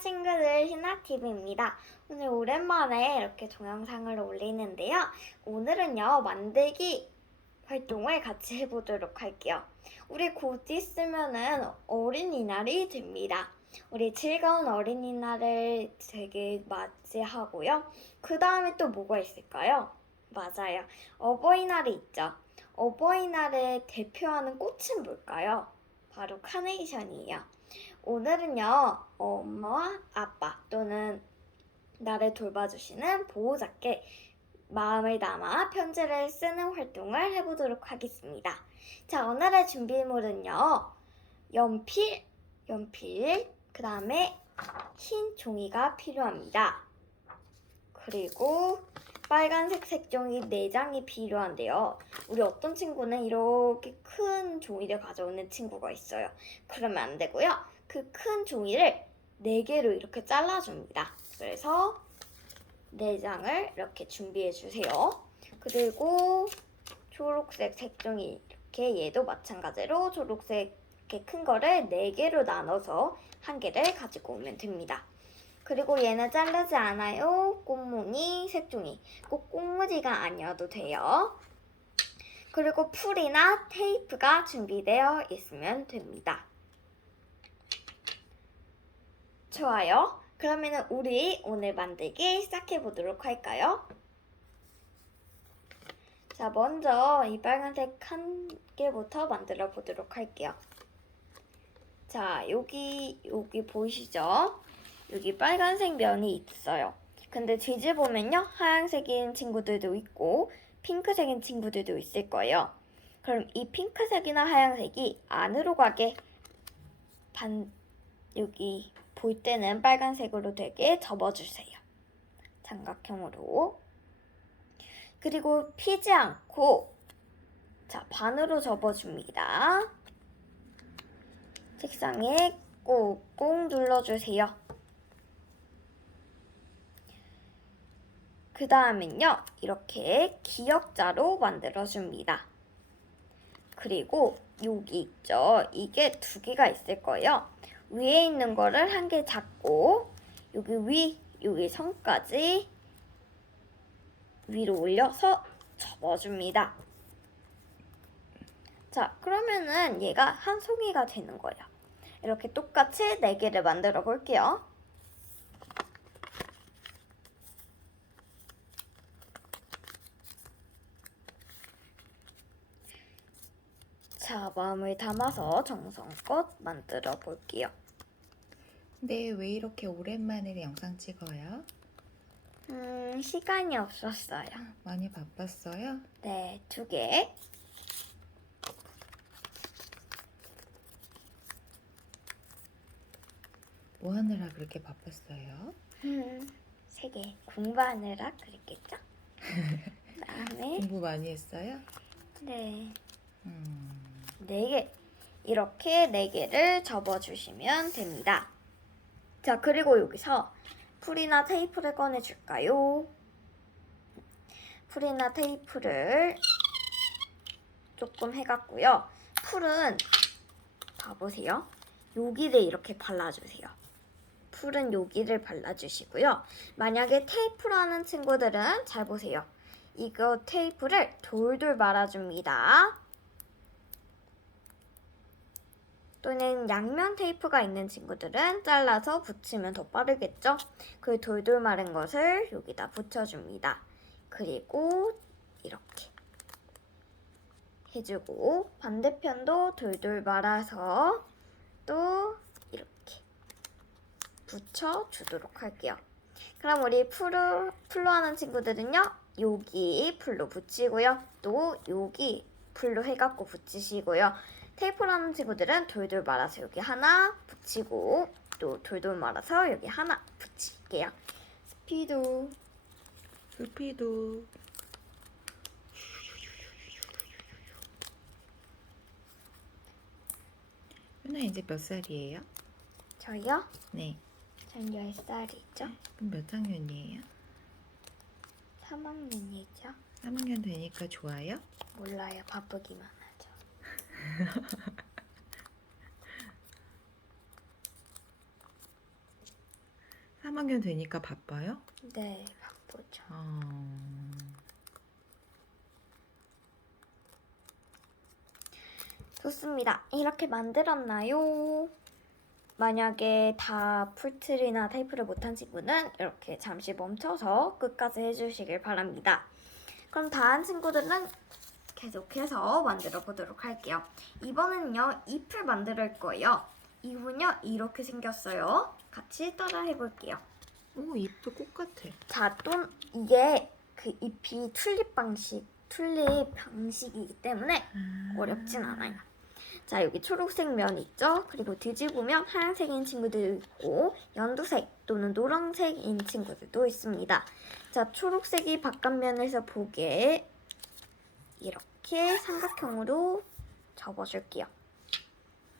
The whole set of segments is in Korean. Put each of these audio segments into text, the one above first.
친구들 희나TV입니다. 오늘 오랜만에 이렇게 동영상을 올리는데요. 오늘은요 만들기 활동을 같이 해보도록 할게요. 우리 곧 있으면은 어린이날이 됩니다. 우리 즐거운 어린이날을 되게 맞이하고요. 그 다음에 또 뭐가 있을까요? 맞아요. 어버이날이 있죠. 어버이날을 대표하는 꽃은 뭘까요? 바로 카네이션이에요. 오늘은요, 엄마와 아빠 또는 나를 돌봐주시는 보호자께 마음을 담아 편지를 쓰는 활동을 해보도록 하겠습니다. 자, 오늘의 준비물은요, 연필, 연필, 그 다음에 흰 종이가 필요합니다. 그리고 빨간색 색종이 4장이 필요한데요. 우리 어떤 친구는 이렇게 큰 종이를 가져오는 친구가 있어요. 그러면 안 되고요. 그 큰 종이를 4개로 이렇게 잘라줍니다. 그래서 4장을 이렇게 준비해 주세요. 그리고 초록색 색종이 이렇게 얘도 마찬가지로 초록색 이렇게 큰 거를 4개로 나눠서 한 개를 가지고 오면 됩니다. 그리고 얘는 자르지 않아요. 꽃무늬, 색종이. 꼭 꽃무늬가 아니어도 돼요. 그리고 풀이나 테이프가 준비되어 있으면 됩니다. 좋아요. 그러면 우리 오늘 만들기 시작해 보도록 할까요? 자, 먼저 이 빨간색 한 개부터 만들어 보도록 할게요. 자, 여기, 여기 보이시죠? 여기 빨간색 면이 있어요. 근데 뒤집으면요, 하얀색인 친구들도 있고, 핑크색인 친구들도 있을 거예요. 그럼 이 핑크색이나 하얀색이 안으로 가게 반, 여기 볼 때는 빨간색으로 되게 접어주세요. 삼각형으로. 그리고 피지 않고, 자, 반으로 접어줍니다. 책상에 꾹꾹 눌러주세요. 그 다음엔요, 이렇게 기역자로 만들어줍니다. 그리고 여기 있죠? 이게 두 개가 있을 거예요. 위에 있는 거를 한 개 잡고, 여기 위, 여기 선까지 위로 올려서 접어줍니다. 자, 그러면은 얘가 한 송이가 되는 거예요. 이렇게 똑같이 네 개를 만들어 볼게요. 자, 마음을 담아서 정성껏 만들어 볼게요. 네, 왜 이렇게 오랜만에 영상 찍어요? 음, 시간이 없었어요. 많이 바빴어요? 네, 두 개. 뭐 하느라 그렇게 바빴어요? 음, 세 개. 공부하느라 그랬겠죠? 그다음에 공부 많이 했어요? 네, 음, 네 개. 이렇게 네 개를 접어주시면 됩니다. 자, 그리고 여기서 풀이나 테이프를 꺼내줄까요? 풀이나 테이프를 조금 해갖고요. 풀은 봐보세요. 여기를 이렇게 발라주세요. 풀은 여기를 발라주시고요. 만약에 테이프로 하는 친구들은 잘 보세요. 이거 테이프를 돌돌 말아줍니다. 또는 양면 테이프가 있는 친구들은 잘라서 붙이면 더 빠르겠죠? 그 돌돌 마른 것을 여기다 붙여줍니다. 그리고 이렇게 해주고 반대편도 돌돌 말아서 또 이렇게 붙여주도록 할게요. 그럼 우리 풀로, 풀로 하는 친구들은요. 여기 풀로 붙이고요. 또 여기 풀로 해갖고 붙이시고요. 테이프로 하는 친구들은 돌돌 말아서 여기 하나 붙이고 또 돌돌 말아서 여기 하나 붙일게요. 스피드 루피도 유나 이제 몇 살이에요? 저요? 네, 전 10살이죠. 그럼 몇 학년이에요? 3학년이죠. 3학년 되니까 좋아요? 몰라요. 바쁘기만. 3학년 되니까 바빠요? 네, 바쁘죠. 어... 좋습니다. 이렇게 만들었나요? 만약에 다 풀트리나 테이프를 못한 친구는 이렇게 잠시 멈춰서 끝까지 해주시길 바랍니다. 그럼 다른 친구들은 계속해서 만들어 보도록 할게요. 이번에는요, 잎을 만들 거예요. 잎은요, 이렇게 생겼어요. 같이 따라 해볼게요. 오, 잎도 꽃 같아. 자, 또 이게 그 잎이 튤립 방식, 튤립 방식이기 때문에 어렵진 않아요. 자, 여기 초록색 면 있죠? 그리고 뒤집으면 하얀색인 친구들도 있고 연두색 또는 노란색인 친구들도 있습니다. 자, 초록색이 바깥면에서 보기에 이렇게 삼각형으로 접어줄게요.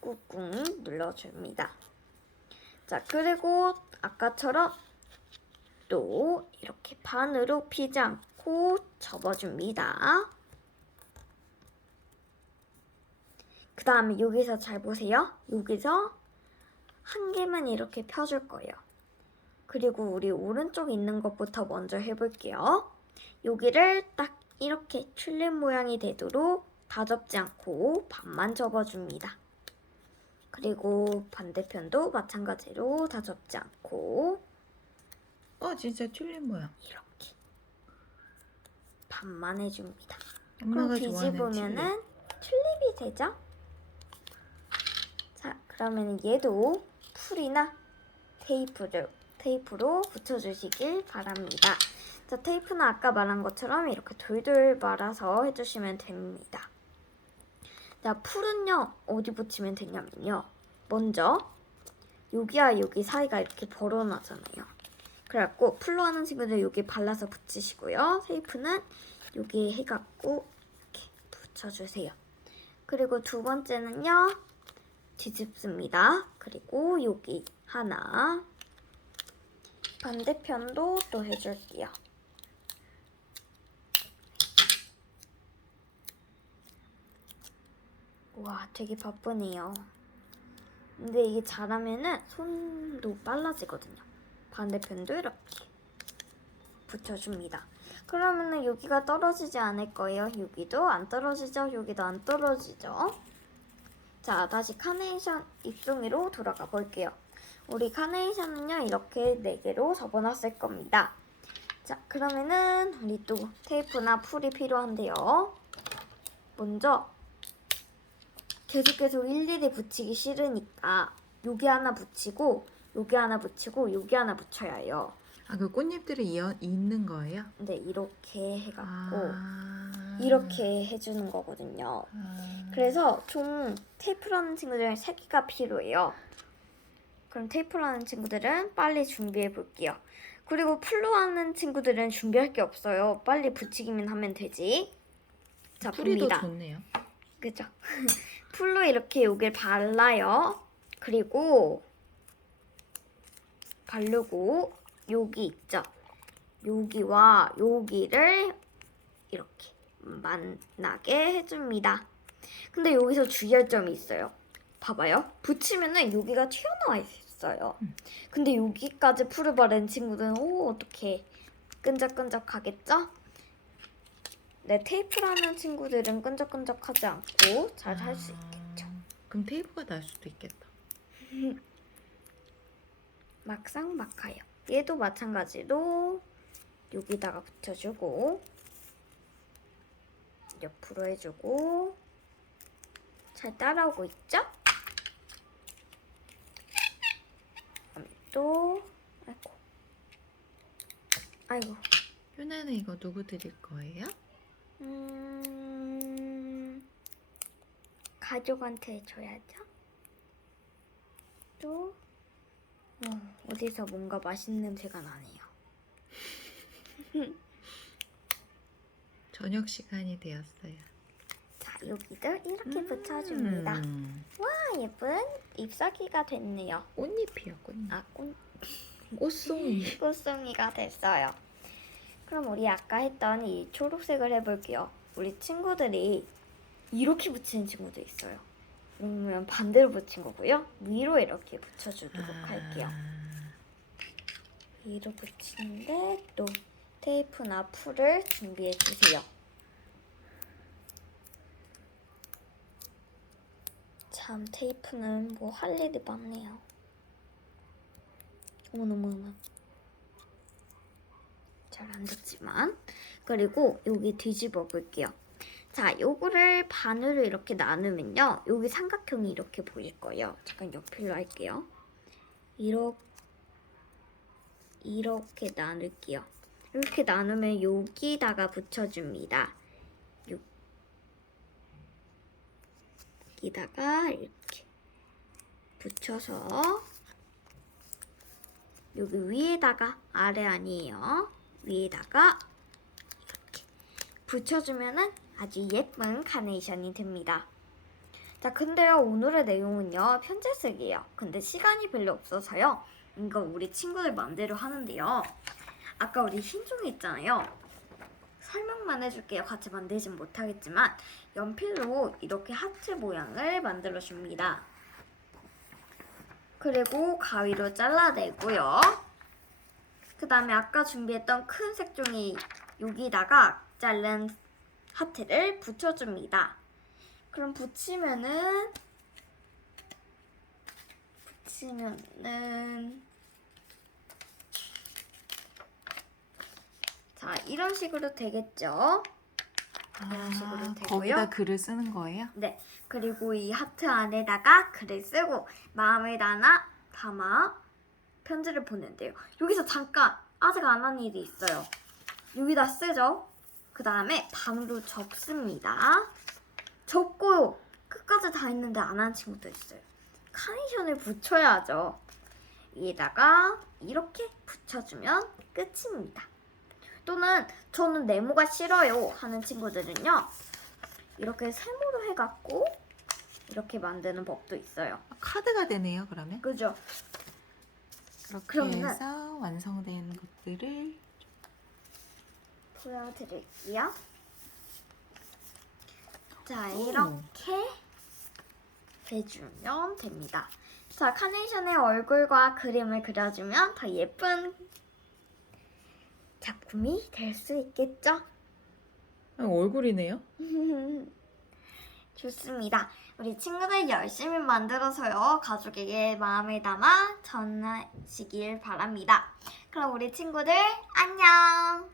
꾹꾹 눌러줍니다. 자, 그리고 아까처럼 또 이렇게 반으로 피지 않고 접어줍니다. 그 다음에 여기서 잘 보세요. 여기서 한 개만 이렇게 펴줄 거예요. 그리고 우리 오른쪽 있는 것부터 먼저 해볼게요. 여기를 딱 이렇게 튤립 모양이 되도록 다 접지 않고 반만 접어줍니다. 그리고 반대편도 마찬가지로 다 접지 않고 어, 진짜 튤립 모양. 이렇게 반만 해줍니다. 그럼 뒤집으면은 튤립이 되죠? 자, 그러면 얘도 풀이나 테이프를 테이프로 붙여주시길 바랍니다. 자, 테이프는 아까 말한 것처럼 이렇게 돌돌 말아서 해주시면 됩니다. 자, 풀은요 어디 붙이면 되냐면요. 먼저 여기와 여기 사이가 이렇게 벌어나잖아요. 그래갖고 풀로 하는 친구들 여기 발라서 붙이시고요. 테이프는 여기 해갖고 이렇게 붙여주세요. 그리고 두 번째는요. 뒤집습니다. 그리고 여기 하나 반대편도 또 해줄게요. 와 되게 바쁘네요. 근데 이게 잘하면은 손도 빨라지거든요. 반대편도 이렇게 붙여줍니다. 그러면은 여기가 떨어지지 않을 거예요. 여기도 안 떨어지죠. 여기도 안 떨어지죠. 자, 다시 카네이션 잎송이로 돌아가 볼게요. 우리 카네이션은요, 이렇게 4개로 접어놨을 겁니다. 자, 그러면은 우리 또 테이프나 풀이 필요한데요. 먼저 계속 계속 일일이 붙이기 싫으니까 여기 하나 붙이고 여기 하나 붙이고 여기 하나 붙여야 해요. 아, 그 꽃잎들이 이어, 있는 거예요? 근데 이렇게 해갖고 아. 이렇게 해주는 거거든요. 아. 그래서 총 테이프라는 친구들은 3개가 필요해요. 그럼 테이프라는 친구들은 빨리 준비해 볼게요. 그리고 풀로 하는 친구들은 준비할 게 없어요. 빨리 붙이기만 하면 되지. 자, 풀이도 봅니다. 좋네요. 그죠? 풀로 이렇게 여길 발라요. 그리고 바르고 여기 있죠? 여기와 여기를 이렇게 만나게 해줍니다. 근데 여기서 주의할 점이 있어요. 봐봐요. 붙이면은 여기가 튀어나와 있어요. 음. 근데 여기까지 풀을 바른 친구들은 오 어떻게 끈적끈적하겠죠? 네, 테이프라는 친구들은 끈적끈적하지 않고 잘 할 수 아. 있겠죠. 그럼 테이프가 날 수도 있겠다. 막상 막하요. 얘도 마찬가지로 여기다가 붙여주고 옆으로 해주고 잘 따라오고 있죠? 그다음에 또 아이고 아이고 효나는 이거 누구 드릴 거예요? 음 가족한테 줘야죠. 또 어, 어디서 뭔가 맛있는 냄새가 나네요. 저녁 시간이 되었어요. 자, 여기도 이렇게 붙여줍니다. 음. 아, 예쁜 잎사귀가 됐네요. 꽃잎이요, 꽃잎. 아, 꽃, 꽃송이. 꽃송이가 됐어요. 그럼 우리 아까 했던 이 초록색을 해볼게요. 우리 친구들이 이렇게 붙이는 친구도 있어요. 그러면 반대로 붙인 거고요. 위로 이렇게 붙여주도록 할게요. 위로 붙이는데 또 테이프나 풀을 준비해 주세요. 참 테이프는 뭐 할 일이 많네요. 어머너머머. 잘 안 됐지만 그리고 여기 뒤집어 볼게요. 자, 요거를 반으로 이렇게 나누면요. 여기 삼각형이 이렇게 보일 거예요. 잠깐 옆으로 할게요. 이렇게 이렇게 나눌게요. 이렇게 나누면 여기다가 붙여줍니다. 요- 여기다가 이렇게 붙여서 여기 위에다가 아래 아니에요. 위에다가 이렇게 붙여주면은 아주 예쁜 카네이션이 됩니다. 자, 근데요, 오늘의 내용은요, 편지 쓰기예요. 근데 시간이 별로 없어서요, 이거 우리 친구들 마음대로 하는데요. 아까 우리 흰 종이 있잖아요. 설명만 해줄게요. 같이 만들진 못하겠지만, 연필로 이렇게 하트 모양을 만들어 줍니다. 그리고 가위로 잘라내고요. 그 다음에 아까 준비했던 큰 색종이 여기다가 자른 하트를 붙여줍니다. 그럼 붙이면은 붙이면은 자 이런 식으로 되겠죠? 이런 식으로 되고요. 아, 거기다 글을 쓰는 거예요? 네. 그리고 이 하트 안에다가 글을 쓰고 마음을 담아 담아 편지를 보낸대요. 여기서 잠깐 아직 안 한 일이 있어요. 여기다 쓰죠. 그 다음에 반으로 접습니다. 접고요. 끝까지 다 했는데 안 한 친구도 있어요. 카네이션을 붙여야죠. 위에다가 이렇게 붙여주면 끝입니다. 또는 저는 네모가 싫어요 하는 친구들은요. 이렇게 세모로 해갖고 이렇게 만드는 법도 있어요. 카드가 되네요, 그러면. 그죠? 그렇게 그러면은- 해서 완성된 것들을 보여드릴게요. 자, 오. 이렇게 해주면 됩니다. 자, 카네이션의 얼굴과 그림을 그려주면 더 예쁜 작품이 될 수 있겠죠? 아, 얼굴이네요. 좋습니다. 우리 친구들 열심히 만들어서요. 가족에게 마음을 담아 전하시길 바랍니다. 그럼 우리 친구들 안녕!